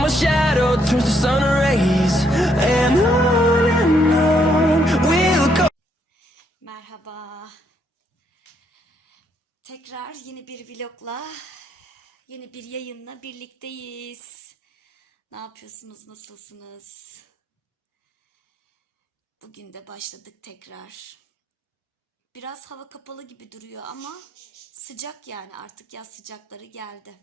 my shadow turns to sun rays. And on and on we'll go. Merhaba. Tekrar yeni bir vlogla, yeni bir yayınla birlikteyiz. Ne yapıyorsunuz, nasılsınız? Bugün de başladık tekrar. Biraz hava kapalı gibi duruyor ama sıcak yani artık yaz sıcakları geldi.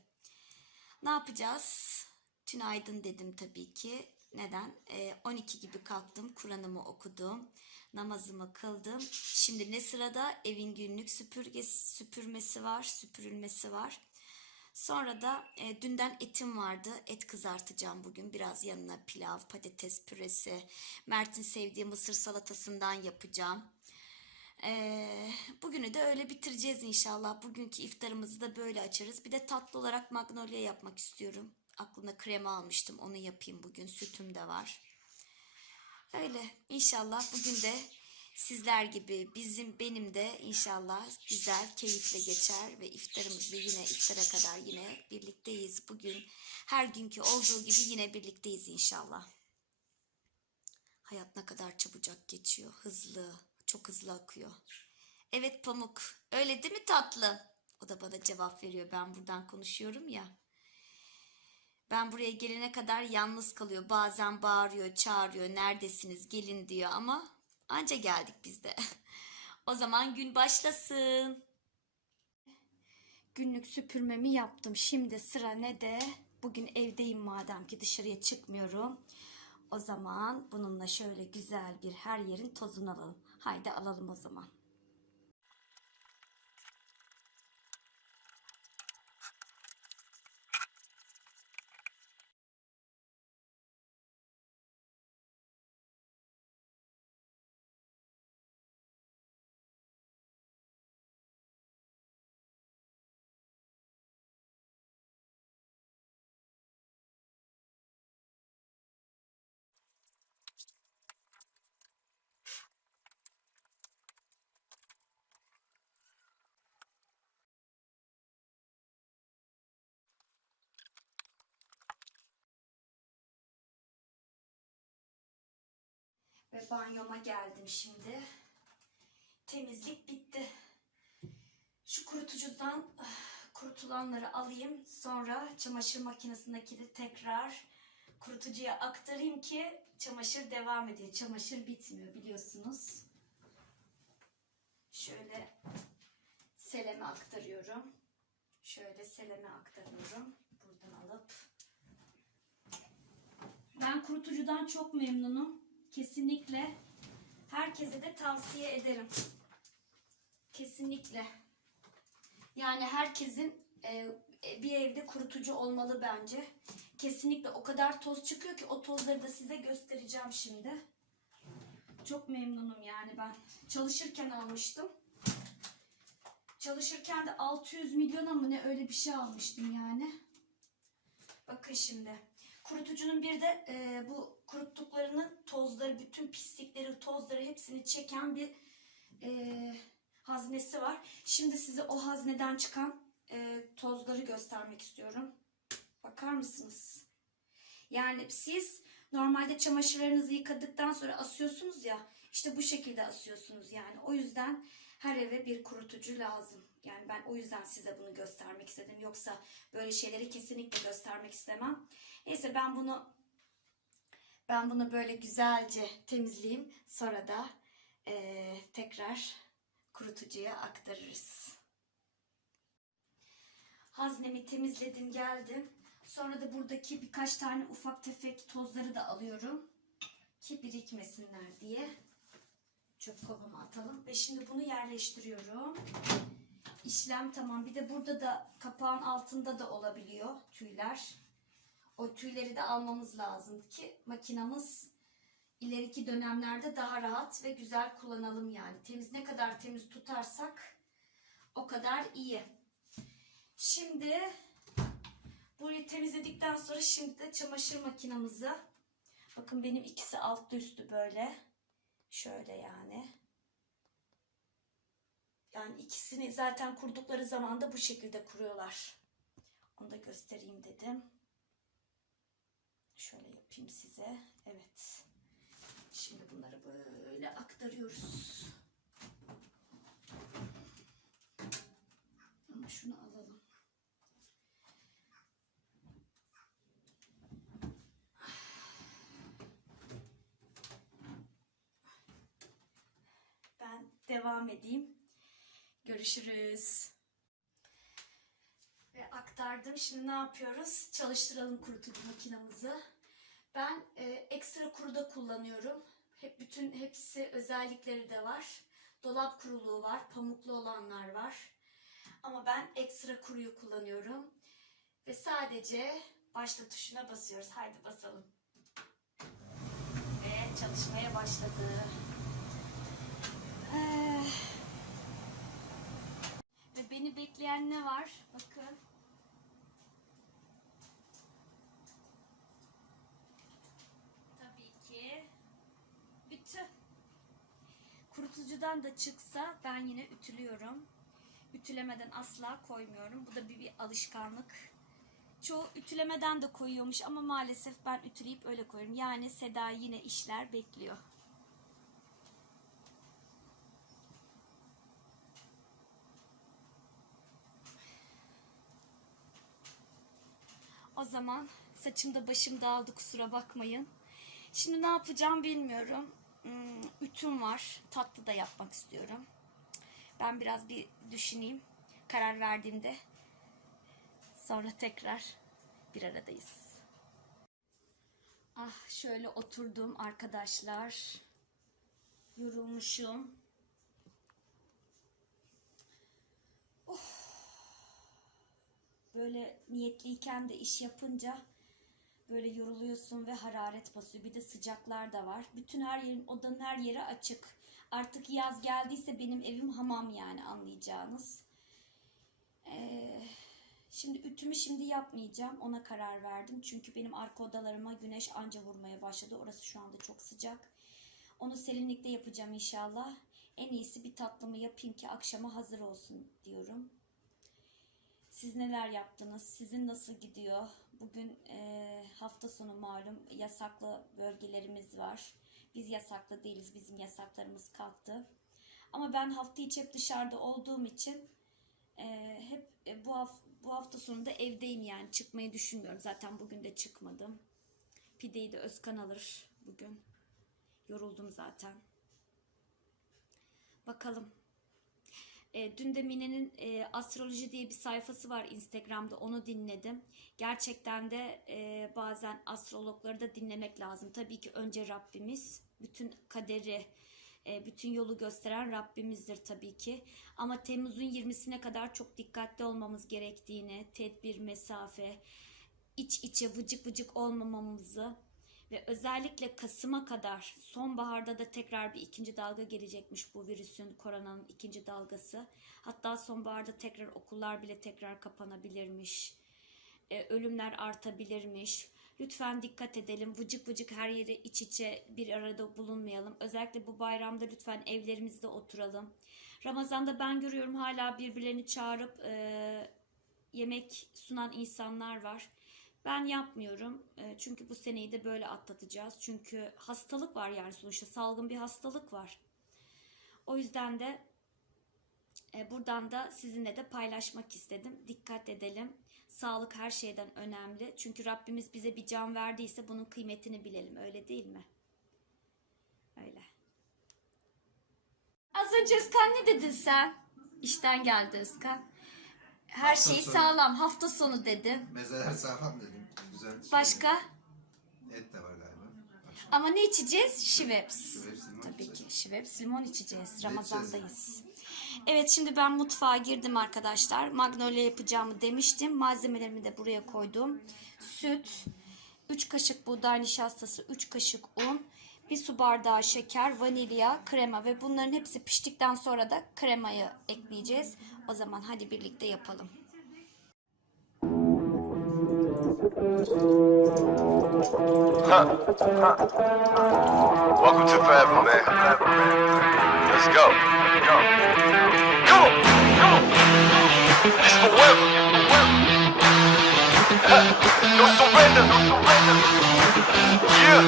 Ne yapacağız? Tünaydın dedim tabii ki. Neden? Ee, 12 gibi kalktım, Kur'an'ımı okudum, namazımı kıldım. Şimdi ne sırada? Evin günlük süpürgesi, süpürmesi var, süpürülmesi var. Sonra da e, dünden etim vardı. Et kızartacağım bugün. Biraz yanına pilav, patates püresi, Mert'in sevdiği mısır salatasından yapacağım. Ee, bugünü de öyle bitireceğiz inşallah. Bugünkü iftarımızı da böyle açarız. Bir de tatlı olarak magnolia yapmak istiyorum. Aklımda krema almıştım. Onu yapayım bugün. Sütüm de var. Öyle. İnşallah bugün de sizler gibi bizim benim de inşallah güzel, keyifle geçer ve iftarımızı yine iftara kadar yine birlikteyiz. Bugün her günkü olduğu gibi yine birlikteyiz inşallah. Hayat ne kadar çabucak geçiyor. Hızlı, çok hızlı akıyor. Evet Pamuk, öyle değil mi tatlı? O da bana cevap veriyor. Ben buradan konuşuyorum ya. Ben buraya gelene kadar yalnız kalıyor. Bazen bağırıyor, çağırıyor. Neredesiniz? Gelin diyor ama anca geldik biz de. o zaman gün başlasın. Günlük süpürmemi yaptım. Şimdi sıra ne de? Bugün evdeyim madem ki dışarıya çıkmıyorum. O zaman bununla şöyle güzel bir her yerin tozunu alalım. Haydi alalım o zaman. Ve banyoma geldim şimdi. Temizlik bitti. Şu kurutucudan ah, kurutulanları alayım. Sonra çamaşır makinesindeki tekrar kurutucuya aktarayım ki çamaşır devam ediyor. Çamaşır bitmiyor biliyorsunuz. Şöyle seleme aktarıyorum. Şöyle seleme aktarıyorum. Buradan alıp. Ben kurutucudan çok memnunum. Kesinlikle herkese de tavsiye ederim. Kesinlikle. Yani herkesin e, bir evde kurutucu olmalı bence. Kesinlikle o kadar toz çıkıyor ki o tozları da size göstereceğim şimdi. Çok memnunum yani ben. Çalışırken almıştım. Çalışırken de 600 milyona mı ne öyle bir şey almıştım yani. Bakın şimdi. Kurutucunun bir de e, bu kuruttuklarının tozları, bütün pislikleri, tozları hepsini çeken bir e, haznesi var. Şimdi size o hazneden çıkan e, tozları göstermek istiyorum. Bakar mısınız? Yani siz normalde çamaşırlarınızı yıkadıktan sonra asıyorsunuz ya. işte bu şekilde asıyorsunuz yani. O yüzden her eve bir kurutucu lazım. Yani ben o yüzden size bunu göstermek istedim. Yoksa böyle şeyleri kesinlikle göstermek istemem. Neyse ben bunu ben bunu böyle güzelce temizleyeyim. Sonra da eee, tekrar kurutucuya aktarırız. Haznemi temizledim geldim. Sonra da buradaki birkaç tane ufak tefek tozları da alıyorum. Ki birikmesinler diye. Çöp kovama atalım. Ve şimdi bunu yerleştiriyorum. İşlem tamam. Bir de burada da kapağın altında da olabiliyor tüyler. O tüyleri de almamız lazım ki makinamız ileriki dönemlerde daha rahat ve güzel kullanalım yani. Temiz ne kadar temiz tutarsak o kadar iyi. Şimdi burayı temizledikten sonra şimdi de çamaşır makinamızı bakın benim ikisi altlı üstü böyle şöyle yani. Yani ikisini zaten kurdukları zaman da bu şekilde kuruyorlar. Onu da göstereyim dedim. Şöyle yapayım size. Evet. Şimdi bunları böyle aktarıyoruz. Ama şunu alalım. Ben devam edeyim. Görüşürüz. Aktardım. Şimdi ne yapıyoruz? Çalıştıralım kurutucu makinamızı. Ben e, ekstra kuruda kullanıyorum. Hep bütün hepsi özellikleri de var. Dolap kuruluğu var, pamuklu olanlar var. Ama ben ekstra kuruyu kullanıyorum. Ve sadece başla tuşuna basıyoruz. Haydi basalım. Ve çalışmaya başladı. Ee, ve beni bekleyen ne var? Bakın. Tabii ki ütü. Kurutucudan da çıksa ben yine ütülüyorum. Ütülemeden asla koymuyorum. Bu da bir, bir alışkanlık. Çoğu ütülemeden de koyuyormuş ama maalesef ben ütüleyip öyle koyuyorum. Yani Seda yine işler bekliyor. O zaman saçımda başım dağıldı kusura bakmayın. Şimdi ne yapacağım bilmiyorum. Hmm, ütüm var. Tatlı da yapmak istiyorum. Ben biraz bir düşüneyim. Karar verdiğimde sonra tekrar bir aradayız. Ah şöyle oturdum arkadaşlar. Yorulmuşum. böyle niyetliyken de iş yapınca böyle yoruluyorsun ve hararet basıyor. Bir de sıcaklar da var. Bütün her yerin odanın her yeri açık. Artık yaz geldiyse benim evim hamam yani anlayacağınız. Ee, şimdi ütümü şimdi yapmayacağım. Ona karar verdim. Çünkü benim arka odalarıma güneş anca vurmaya başladı. Orası şu anda çok sıcak. Onu serinlikte yapacağım inşallah. En iyisi bir tatlımı yapayım ki akşama hazır olsun diyorum. Siz neler yaptınız? Sizin nasıl gidiyor? Bugün e, hafta sonu malum yasaklı bölgelerimiz var. Biz yasaklı değiliz. Bizim yasaklarımız kalktı. Ama ben hafta içi hep dışarıda olduğum için e, hep e, bu, haf- bu hafta sonunda evdeyim yani. Çıkmayı düşünmüyorum. Zaten bugün de çıkmadım. Pideyi de Özkan alır bugün. Yoruldum zaten. Bakalım. E, dün de Mine'nin e, astroloji diye bir sayfası var Instagram'da onu dinledim. Gerçekten de e, bazen astrologları da dinlemek lazım. Tabii ki önce Rabbimiz bütün kaderi, e, bütün yolu gösteren Rabbimizdir tabii ki. Ama Temmuz'un 20'sine kadar çok dikkatli olmamız gerektiğini, tedbir, mesafe, iç içe vıcık vıcık olmamamızı ve özellikle Kasım'a kadar sonbaharda da tekrar bir ikinci dalga gelecekmiş bu virüsün koronanın ikinci dalgası. Hatta sonbaharda tekrar okullar bile tekrar kapanabilirmiş. Ee, ölümler artabilirmiş. Lütfen dikkat edelim. Vıcık vıcık her yere iç içe bir arada bulunmayalım. Özellikle bu bayramda lütfen evlerimizde oturalım. Ramazan'da ben görüyorum hala birbirlerini çağırıp e, yemek sunan insanlar var. Ben yapmıyorum. E, Çünkü bu seneyi de böyle atlatacağız. Çünkü hastalık var yani sonuçta salgın bir hastalık var. O yüzden de e, buradan da sizinle de paylaşmak istedim. Dikkat edelim. Sağlık her şeyden önemli. Çünkü Rabbimiz bize bir can verdiyse bunun kıymetini bilelim. Öyle değil mi? Öyle. Az önce Özkan ne dedin sen? İşten geldi Özkan. Her Hafta şey sonu. sağlam. Hafta sonu dedi. Mezeler sağlam dedim. Güzel. Başka? Et de var galiba. Akşam. Ama ne içeceğiz? Şiveps. Tabii ki Şiveps limon içeceğiz. içeceğiz? Ramazandayız. Evet şimdi ben mutfağa girdim arkadaşlar. Magnolia yapacağımı demiştim. Malzemelerimi de buraya koydum. Süt, 3 kaşık buğday nişastası, 3 kaşık un, 1 su bardağı şeker, vanilya, krema ve bunların hepsi piştikten sonra da kremayı ekleyeceğiz. O zaman hadi birlikte yapalım. Welcome to Forever, man. Let's go. On, come on. It's forever. No surrender. No surrender. Yeah.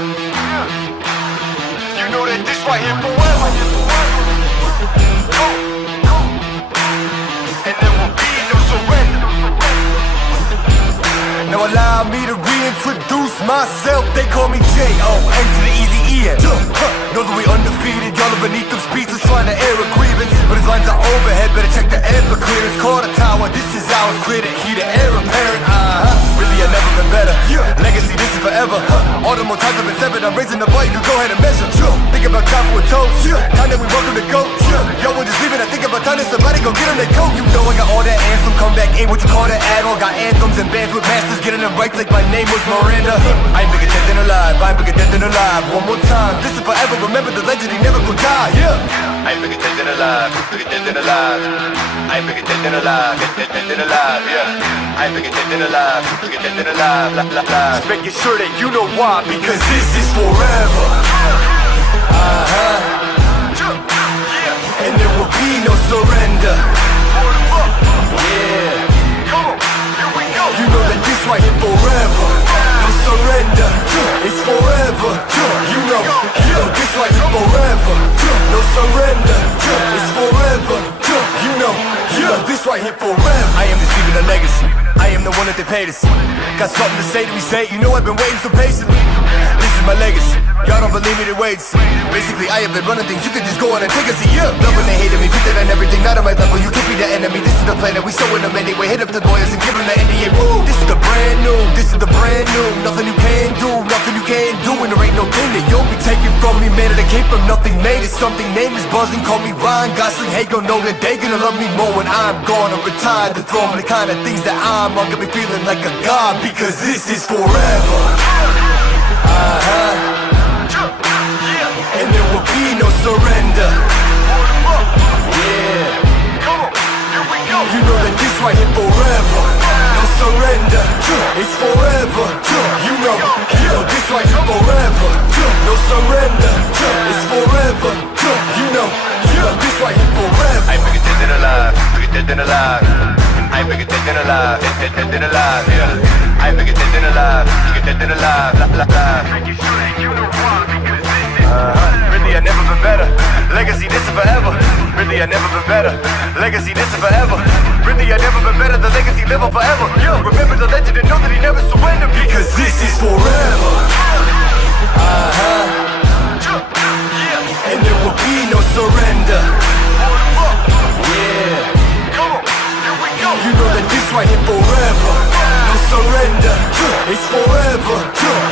You know that this right here forever. Go. Allow me to reintroduce myself. They call me J.O. N to the easy E-N. Know that we undefeated. Y'all are beneath them speeches trying to air a grievance. But his lines are overhead. Better check the air for clearance. Call the tower. This is ours. Clear heat. The air apparent. Uh-huh. I've never been better. Legacy, this is forever. All the more times I've been severed. I'm raising the bar. You can go ahead and measure. Think about time for a toast. Time that we welcome to go. Yo, we're just leaving. I think about time that somebody go get them their coat. You know I got all that anthem. Come back ain't what you call that add on. Got anthems and bands with masters. Getting them right like my name was Miranda. I ain't bigger dead than alive. I ain't bigger dead than alive. One more time. This is forever. Remember the legend. He never gonna die. Yeah. I ain't bigger dead than alive. Bigger dead than alive. I ain't bigger dead than alive. Dead, dead, dead than alive. Yeah. I dead than alive. Than alive. La, la, la. Making sure that you know why. Because this is forever. Uh-huh. And there will be no surrender. Yeah. You know that this right here forever. Surrender. It's forever. You know, you know this right here forever. No surrender. It's forever. You know, this right here forever. I am leaving a legacy. I am the one that they paid us. Got something to say to me, say. You know I've been waiting so patiently. This is my legacy. Y'all don't believe me, then wait. see. Basically, I have been running things. You can just go on and take a seat. Yeah. Love when they hated me, put that on everything. Not on my level. You could be the enemy. The plan that we showing them anyway. Hit up the lawyers and give them the NDA. Woo! This is the brand new. This is the brand new. Nothing you can do. Nothing you can do. And there ain't no thing that you'll be taking from me. Man, that came from nothing. Made it something. Name is buzzing. Call me Ryan Gosling. Hey, gon' know that they gonna love me more when I'm gone or retire the throne. The kind of things that I'm on. Got be feeling like a god because this is forever. Uh-huh. And there will be no surrender. You know that this right here forever. No surrender. It's forever. You know, you know this right here forever. No surrender. It's forever. You know, you know this right here forever. I ain't bigger dead than alive. Bigger dead than alive. I ain't bigger dead than alive. Dead, dead, than alive. Yeah. I ain't bigger dead than alive. Bigger dead than alive. La, la, la. Uh-huh. Really, I never been better. Legacy, this is forever. Really, I never been better. Legacy, this is forever. Really, I never been better. The legacy live on forever. Yo, remember the legend and know that he never surrendered. Because this is forever. Uh-huh. And there will be no surrender. Yeah. You know that this right here forever. Surrender. It's forever.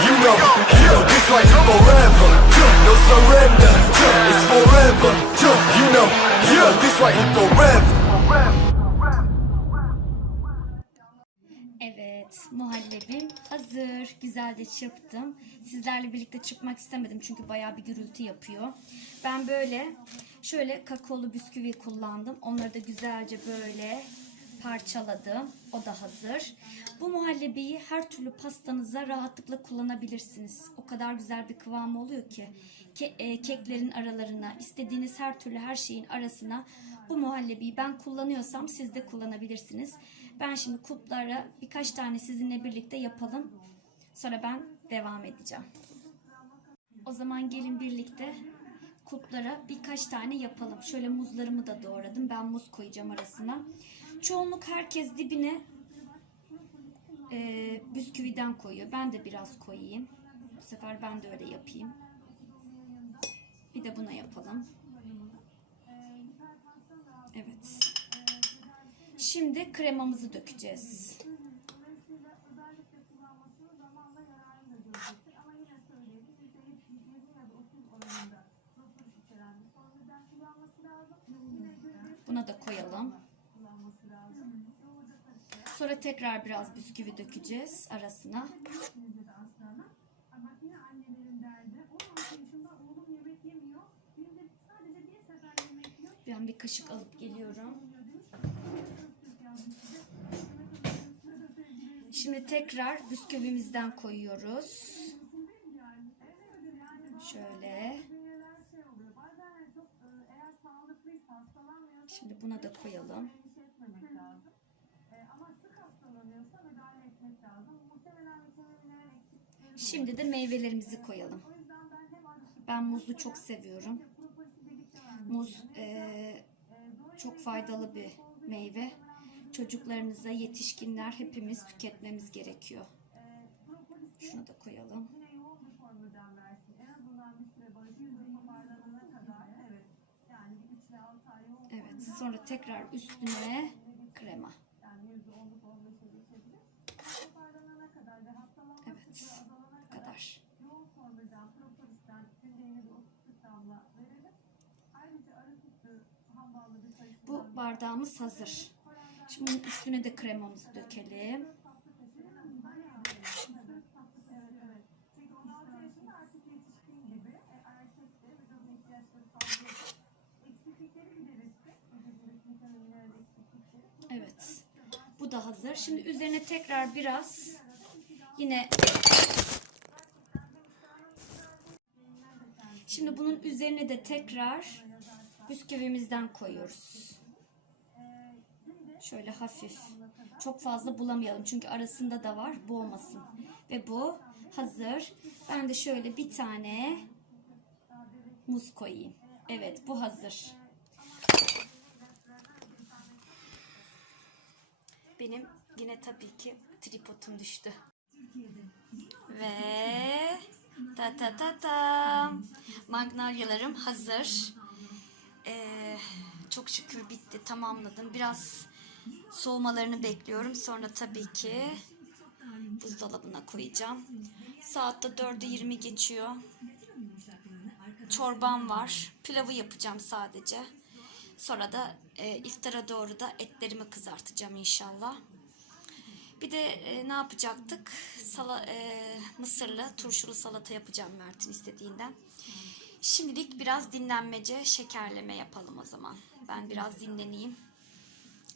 You know, you know this right here forever. No surrender. It's forever. You know, you know this right here forever. Evet, muhallebim hazır. Güzel de çırptım. Sizlerle birlikte çırpmak istemedim çünkü bayağı bir gürültü yapıyor. Ben böyle şöyle kakaolu bisküvi kullandım. Onları da güzelce böyle parçaladım. O da hazır. Bu muhallebiyi her türlü pastanıza rahatlıkla kullanabilirsiniz. O kadar güzel bir kıvamı oluyor ki. Ke- e, keklerin aralarına, istediğiniz her türlü her şeyin arasına bu muhallebiyi ben kullanıyorsam siz de kullanabilirsiniz. Ben şimdi kuplara birkaç tane sizinle birlikte yapalım. Sonra ben devam edeceğim. O zaman gelin birlikte kuplara birkaç tane yapalım. Şöyle muzlarımı da doğradım. Ben muz koyacağım arasına. Çoğunluk herkes dibine e, bisküviden koyuyor. Ben de biraz koyayım. Bu sefer ben de öyle yapayım. Bir de buna yapalım. Evet. Şimdi kremamızı dökeceğiz. Buna da koyalım. Sonra tekrar biraz bisküvi dökeceğiz arasına. Ben bir kaşık alıp geliyorum. Şimdi tekrar bisküvimizden koyuyoruz. Şöyle. Şimdi buna da koyalım. Şimdi de meyvelerimizi koyalım. Ben muzlu çok seviyorum. Muz eee, çok faydalı bir meyve. Çocuklarınıza, yetişkinler hepimiz tüketmemiz gerekiyor. Şunu da koyalım. Evet, sonra tekrar üstüne krema. Evet, bu kadar. Bu bardağımız hazır. Şimdi bunun üstüne de kremamızı dökelim. Evet. Bu da hazır. Şimdi üzerine tekrar biraz yine Şimdi bunun üzerine de tekrar bisküvimizden koyuyoruz. Şöyle hafif. Çok fazla bulamayalım çünkü arasında da var. Boğmasın. Ve bu hazır. Ben de şöyle bir tane muz koyayım. Evet bu hazır. Benim yine tabii ki tripodum düştü. Ve ta ta ta ta magnolyalarım hazır. Ee, çok şükür bitti tamamladım. Biraz soğumalarını bekliyorum. Sonra tabii ki buzdolabına koyacağım. Saatte 4'ü 20 geçiyor. Çorbam var. Pilavı yapacağım sadece. Sonra da e, iftara doğru da etlerimi kızartacağım inşallah. Bir de e, ne yapacaktık? Sala, e, mısırlı turşulu salata yapacağım Mert'in istediğinden. Şimdilik biraz dinlenmece şekerleme yapalım o zaman. Ben biraz dinleneyim.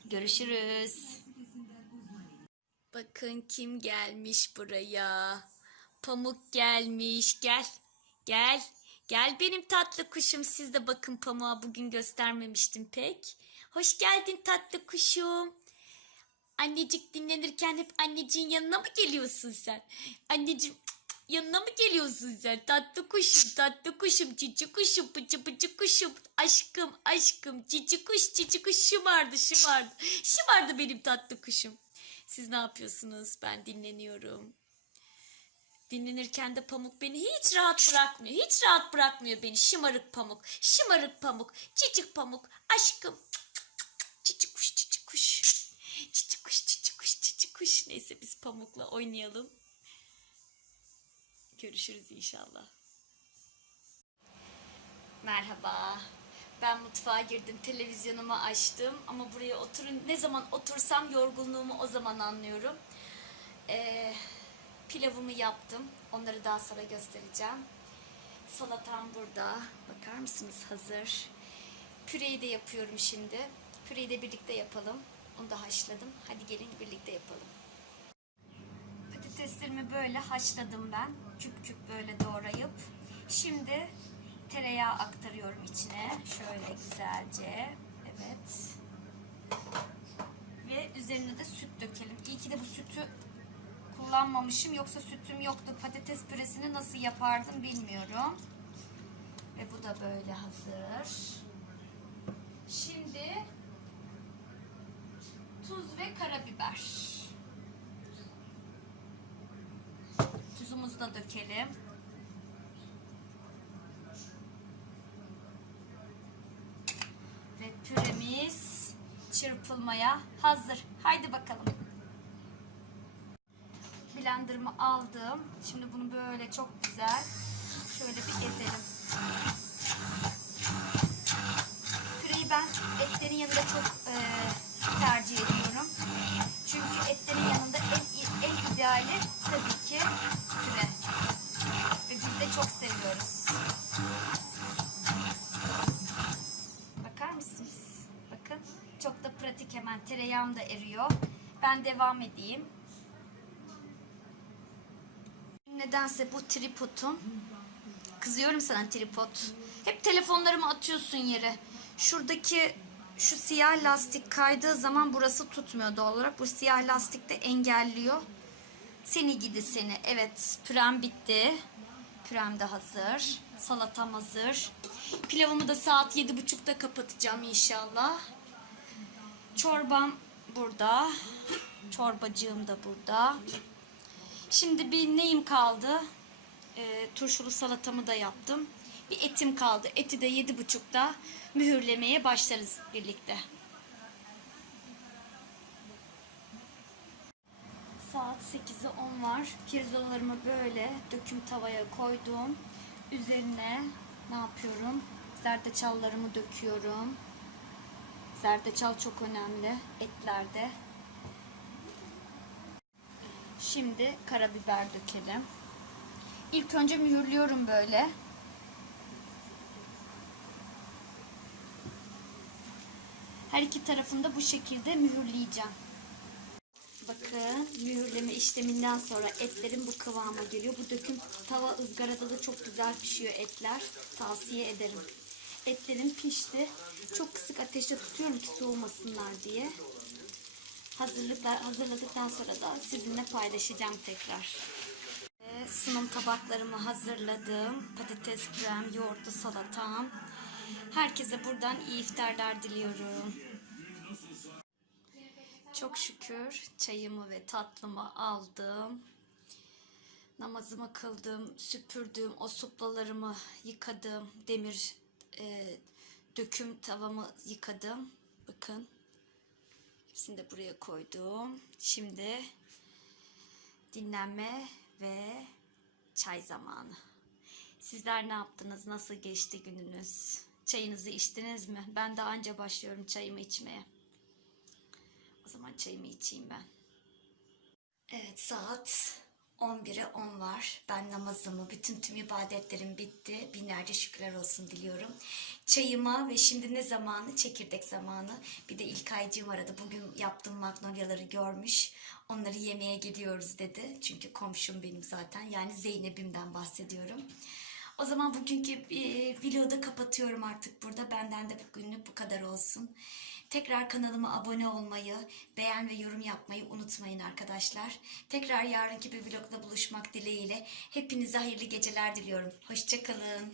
Görüşürüz. Bakın kim gelmiş buraya. Pamuk gelmiş. Gel. Gel. Gel benim tatlı kuşum. Siz de bakın pamuğa bugün göstermemiştim pek. Hoş geldin tatlı kuşum. Annecik dinlenirken hep anneciğin yanına mı geliyorsun sen? Anneciğim yanına mı geliyorsun sen? Tatlı kuşum, tatlı kuşum, cici kuşum, pıçı pıçı kuşum. Aşkım, aşkım, cici kuş, cici kuş şımardı, şımardı. Şımardı benim tatlı kuşum. Siz ne yapıyorsunuz? Ben dinleniyorum. Dinlenirken de pamuk beni hiç rahat bırakmıyor. Hiç rahat bırakmıyor beni. Şımarık pamuk. Şımarık pamuk. Cicik pamuk. Aşkım. Cici kuş, cici kuş. Cici kuş, cici kuş, cici kuş. Neyse biz pamukla oynayalım. Görüşürüz inşallah. Merhaba. Ben mutfağa girdim, televizyonumu açtım ama buraya oturun. Ne zaman otursam yorgunluğumu o zaman anlıyorum. Ee, pilavımı yaptım. Onları daha sonra göstereceğim. Salatam burada. Bakar mısınız? Hazır. Püreyi de yapıyorum şimdi. Püreyi de birlikte yapalım. Onu da haşladım. Hadi gelin birlikte yapalım. Patateslerimi böyle haşladım ben. Küp küp böyle doğrayıp. Şimdi tereyağı aktarıyorum içine. Şöyle güzelce. Evet. Ve üzerine de süt dökelim. İyi ki de bu sütü kullanmamışım. Yoksa sütüm yoktu. Patates püresini nasıl yapardım bilmiyorum. Ve bu da böyle hazır. Şimdi tuz ve karabiber. Da dökelim. Ve püremiz çırpılmaya hazır. Haydi bakalım. Blenderımı aldım. Şimdi bunu böyle çok güzel şöyle bir ezelim. Püreyi ben etlerin yanında çok e, tercih ediyorum. Tereyağım da eriyor. Ben devam edeyim. Nedense bu tripodum Kızıyorum sana tripod. Hep telefonlarımı atıyorsun yere. Şuradaki şu siyah lastik kaydığı zaman burası tutmuyor doğal olarak. Bu siyah lastik de engelliyor. Seni gidi seni. Evet pürem bitti. Pürem de hazır. Salatam hazır. Pilavımı da saat yedi buçukta kapatacağım inşallah. Çorbam burada. Çorbacığım da burada. Şimdi bir neyim kaldı? Ee, turşulu salatamı da yaptım. Bir etim kaldı. Eti de yedi buçukta mühürlemeye başlarız birlikte. Saat 8'e 10 var. Pirzolalarımı böyle döküm tavaya koydum. Üzerine ne yapıyorum? Zerdeçallarımı döküyorum. Zerdeçal çok önemli etlerde. Şimdi karabiber dökelim. İlk önce mühürlüyorum böyle. Her iki tarafını da bu şekilde mühürleyeceğim. Bakın mühürleme işleminden sonra etlerim bu kıvama geliyor. Bu döküm tava ızgarada da çok güzel pişiyor etler. Tavsiye ederim. Etlerim pişti. Çok kısık ateşte tutuyorum ki soğumasınlar diye. Hazırlıklar hazırladıktan sonra da sizinle paylaşacağım tekrar. Ve Sunum tabaklarımı hazırladım. Patates krem, yoğurtlu salatam. Herkese buradan iyi iftarlar diliyorum. Çok şükür çayımı ve tatlımı aldım. Namazımı kıldım, süpürdüm, o suplalarımı yıkadım, demir e, döküm tavamı yıkadım. Bakın. Hepsini de buraya koydum. Şimdi dinlenme ve çay zamanı. Sizler ne yaptınız? Nasıl geçti gününüz? Çayınızı içtiniz mi? Ben de anca başlıyorum çayımı içmeye. O zaman çayımı içeyim ben. Evet saat 11'e 10 var. Ben namazımı, bütün tüm ibadetlerim bitti. Binlerce şükürler olsun diliyorum. Çayıma ve şimdi ne zamanı? Çekirdek zamanı. Bir de İlkaycığım aradı. Bugün yaptığım magnolyaları görmüş. Onları yemeye gidiyoruz dedi. Çünkü komşum benim zaten. Yani Zeynep'imden bahsediyorum. O zaman bugünkü e, da kapatıyorum artık burada. Benden de bugünlük bu kadar olsun. Tekrar kanalıma abone olmayı, beğen ve yorum yapmayı unutmayın arkadaşlar. Tekrar yarınki bir vlogla buluşmak dileğiyle. Hepinize hayırlı geceler diliyorum. Hoşçakalın.